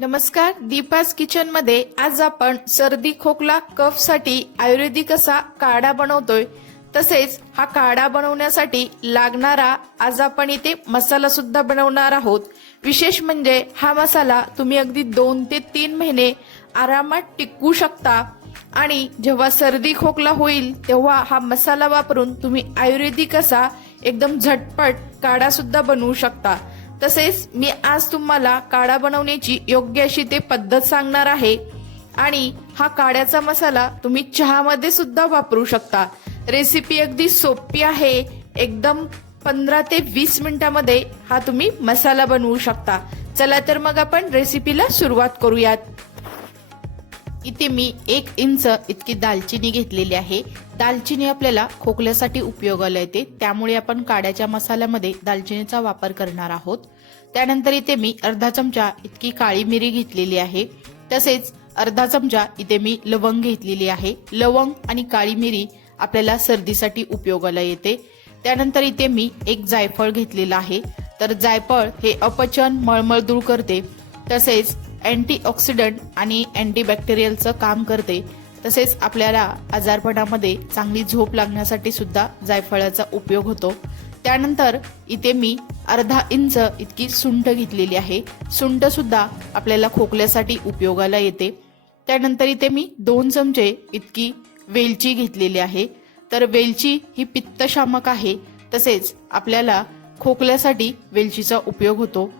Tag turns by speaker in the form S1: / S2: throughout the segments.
S1: नमस्कार दीपास किचनमध्ये आज आपण सर्दी खोकला कफसाठी आयुर्वेदिक असा काढा बनवतोय. तसेच हा काढा बनवण्यासाठी लागणारा आज आपण इथे मसाला सुद्धा बनवणार आहोत. विशेष म्हणजे हा मसाला तुम्ही अगदी दोन ते तीन महिने आरामात टिकवू शकता. आणि जेव्हा सर्दी खोकला होईल तेव्हा हा मसाला वापरून तुम्ही आयुर्वेदिक असा एकदम झटपट काढा सुद्धा बनवू शकता. तसेच मी आज तुम्हाला काढा बनवण्याची योग्य अशी ते पद्धत सांगणार आहे. आणि हा काढ्याचा मसाला तुम्ही चहामध्ये सुद्धा वापरू शकता. रेसिपी अगदी सोपी आहे. एकदम पंधरा ते वीस मिनिटामध्ये हा तुम्ही मसाला बनवू शकता. चला तर मग आपण रेसिपीला सुरुवात करूयात. इथे मी एक इंच इतकी दालचिनी घेतलेली आहे. दालचिनी आपल्याला खोकल्यासाठी उपयोगाला येते. त्यामुळे आपण काड्याच्या मसाल्यामध्ये दालचिनीचा वापर करणार आहोत. त्यानंतर इथे मी अर्धा चमचा इतकी काळी मिरी घेतलेली आहे. तसेच अर्धा चमचा इथे मी लवंग घेतलेली आहे. लवंग आणि काळी मिरी आपल्याला सर्दीसाठी उपयोगाला येते. त्यानंतर इथे मी एक जायफळ घेतलेलं आहे. तर जायफळ हे अपचन मळमळ दूर करते. तसेच अँटीऑक्सिडंट आणि अँटीबॅक्टेरियलचं काम करते. तसेच आपल्याला आजारपणामध्ये चांगली झोप लागण्यासाठी सुद्धा जायफळाचा उपयोग होतो. त्यानंतर इथे मी अर्धा इंच इतकी सुंठ घेतलेली आहे. सुंठ सुद्धा आपल्याला खोकल्यासाठी उपयोगाला येते. त्यानंतर इथे मी दोन चमचे इतकी वेलची घेतलेली आहे. तर वेलची ही पित्तशामक आहे. तसेच आपल्याला खोकल्यासाठी वेलचीचा उपयोग होतो.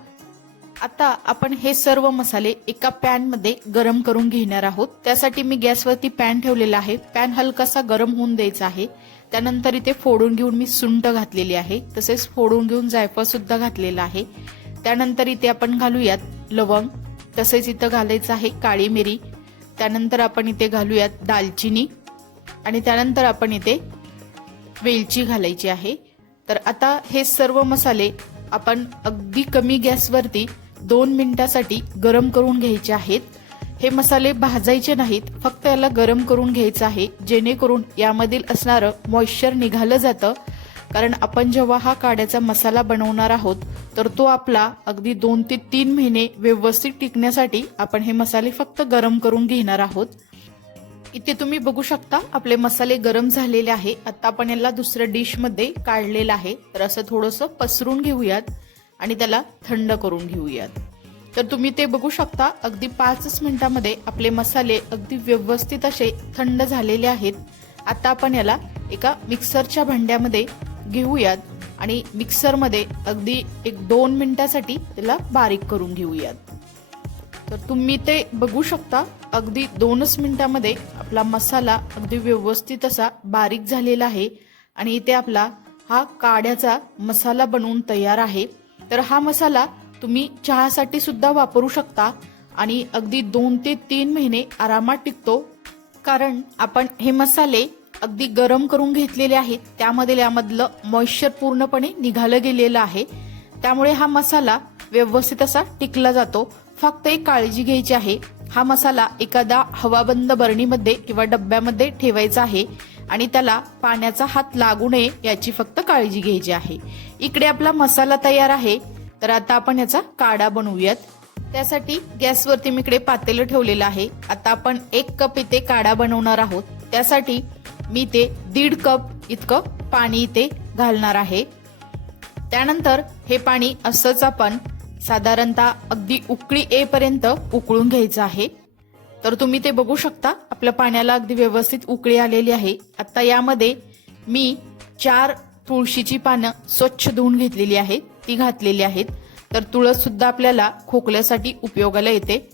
S1: आता आपण हे सर्व मसाले एका पॅनमध्ये गरम करून घेणार आहोत. त्यासाठी मी गॅसवरती पॅन ठेवलेला आहे. पॅन हलकासा गरम होऊन द्यायचा आहे. त्यानंतर इथे फोडून घेऊन मी सुंट घातलेली आहे. तसेच फोडून घेऊन जायफळ सुद्धा घातलेला आहे. त्यानंतर इथे आपण घालूयात लवंग. तसेच इथं घालायचं आहे काळी मिरी. त्यानंतर आपण इथे घालूयात दालचिनी. आणि त्यानंतर आपण इथे वेलची घालायची आहे. तर आता हे सर्व मसाले आपण अगदी कमी गॅसवरती दोन मिनिटासाठी गरम करून घ्यायचे आहेत. हे मसाले भाजायचे नाहीत फक्त याला गरम करून घ्यायचं आहे जेणेकरून यामधील असणारं मॉइश्चर निघालं जातं. कारण आपण जेव्हा हा काड्याचा मसाला बनवणार आहोत तर तो आपला अगदी दोन ते तीन महिने व्यवस्थित टिकण्यासाठी आपण हे मसाले फक्त गरम करून घेणार आहोत. इथे तुम्ही बघू शकता आपले मसाले गरम झालेले आहे. आता आपण याला दुसऱ्या डिशमध्ये काढलेलं आहे. तर असं थोडंसं पसरून घेऊयात. आणि त्याला थंड करून घेऊयात. तर तुम्ही ते बघू शकता अगदी पाचच मिनिटामध्ये आपले मसाले अगदी व्यवस्थित असे थंड झालेले आहेत. आता आपण याला एका मिक्सरच्या भांड्यामध्ये घेऊयात आणि मिक्सरमध्ये अगदी एक दोन मिनिटासाठी त्याला बारीक करून घेऊयात. तर तुम्ही ते बघू शकता अगदी दोनच मिनिटामध्ये आपला मसाला अगदी व्यवस्थित असा बारीक झालेला आहे आणि इथे आपला हा काड्याचा मसाला बनवून तयार आहे. तर हा मसाला तुम्ही चहासाठी सुद्धा वापरू शकता आणि अगदी दोन ते तीन महिने आरामात टिकतो. कारण आपण हे मसाले अगदी गरम करून घेतलेले आहेत. त्यामध्ये यामधलं मॉइश्चर पूर्णपणे निघालं गेलेलं आहे. त्यामुळे हा मसाला व्यवस्थित असा टिकला जातो. फक्त एक काळजी घ्यायची आहे. हा मसाला एखादा हवाबंद बरणीमध्ये किंवा डब्यामध्ये ठेवायचा आहे. आणि त्याला पाण्याचा हात लागू नये याची फक्त काळजी घ्यायची आहे. इकडे आपला मसाला तयार आहे. तर आता आपण याचा काढा बनवूयात. त्यासाठी गॅसवरती मी इकडे पातेलं ठेवलेलं आहे. आता आपण एक कप इथे काढा बनवणार आहोत. त्यासाठी मी ते दीड कप इतकं पाणी इथे घालणार आहे. त्यानंतर हे पाणी असंच आपण साधारणतः अगदी उकळी येईपर्यंत उकळून घ्यायचं आहे. तर तुम्ही ते बघू शकता. आपल्या पाण्याला अगदी व्यवस्थित उकळी आलेली आहे. आता यामध्ये मी चार तुळशीची पानं स्वच्छ धुवून घेतलेली आहेत. ती घातलेली आहेत. तर तुळस सुद्धा आपल्याला खोकल्यासाठी उपयोगाला येते.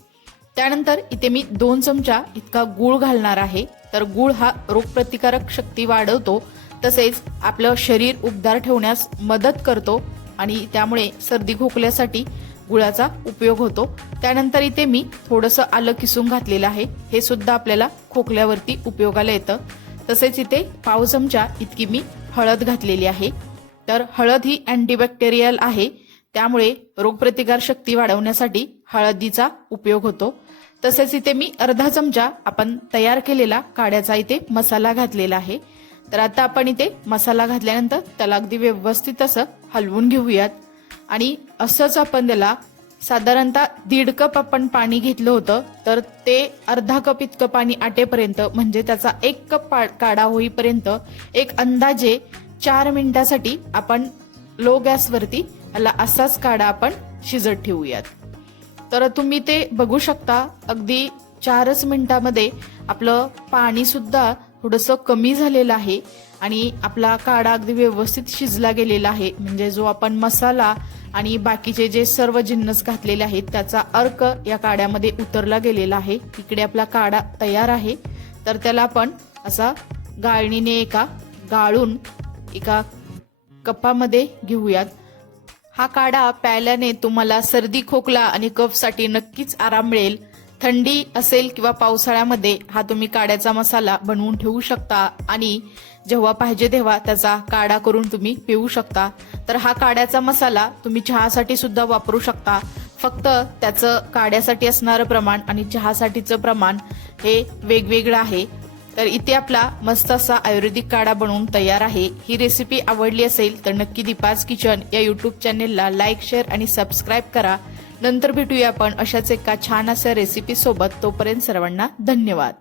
S1: त्यानंतर इथे मी दोन चमचा इतका गुळ घालणार आहे. तर गुळ हा रोगप्रतिकारक शक्ती वाढवतो. तसेच आपलं शरीर उबदार ठेवण्यास मदत करतो. आणि त्यामुळे सर्दी खोकल्यासाठी गुळाचा उपयोग होतो. त्यानंतर इथे मी थोडंसं आलं किसून घातलेलं आहे. हे सुद्धा आपल्याला खोकल्यावरती उपयोगाला येतं. तसेच इथे पाव चमचा इतकी मी हळद घातलेली आहे. तर हळद ही अँटीबॅक्टेरियल आहे. त्यामुळे रोगप्रतिकार शक्ती वाढवण्यासाठी हळदीचा उपयोग होतो. तसेच इथे मी अर्धा चमचा आपण तयार केलेला काड्याचा इथे मसाला घातलेला आहे. तर आता आपण इथे मसाला घातल्यानंतर त्याला अगदी व्यवस्थित असं हलवून घेऊयात. आणि असंच आपण त्याला साधारणतः दीड कप आपण पाणी घेतलं होतं तर ते अर्धा कप इतकं पाणी आटेपर्यंत म्हणजे त्याचा एक कप पा- काढा होईपर्यंत एक अंदाजे चार मिनिटासाठी आपण लो गॅसवरती याला असाच काढा आपण शिजत ठेवूयात. तर तुम्ही ते बघू शकता अगदी चारच मिनिटामध्ये आपलं पाणीसुद्धा थोडंसं कमी झालेलं आहे आणि आपला काढा अगदी व्यवस्थित शिजला गेलेला आहे. म्हणजे जो आपण मसाला आणि बाकीचे जे सर्व जिन्नस घातलेले आहेत त्याचा अर्क या काड्यामध्ये उतरला गेलेला आहे. इकडे आपला काढा तयार आहे. तर त्याला आपण असा गाळणीने एका गाळून एका कपामध्ये घेऊयात. हा काढा प्यायल्याने तुम्हाला सर्दी खोकला आणि कफसाठी नक्कीच आराम मिळेल. थंडी असेल किंवा पावसाळ्यामध्ये हा तुम्ही काड्याचा मसाला बनवून ठेवू शकता आणि जेव्हा पाहिजे तेव्हा त्याचा काढा करून तुम्ही पिऊ शकता. तर हा काड्याचा मसाला तुम्ही चहासाठी सुद्धा वापरू शकता. फक्त त्याचं काड्यासाठी असणारं प्रमाण आणि चहासाठीचं प्रमाण हे वेगवेगळं आहे. तर इथे आपला मस्त असा आयुर्वेदिक काढा बनवून तयार आहे. ही रेसिपी आवडली असेल तर नक्की दीपाज किचन या युट्यूब चॅनेलला लाईक शेअर आणि सबस्क्राईब करा. नंतर भेटूया आपण अशाच एका छान अशा रेसिपी सोबत. तोपर्यंत सर्वांना धन्यवाद.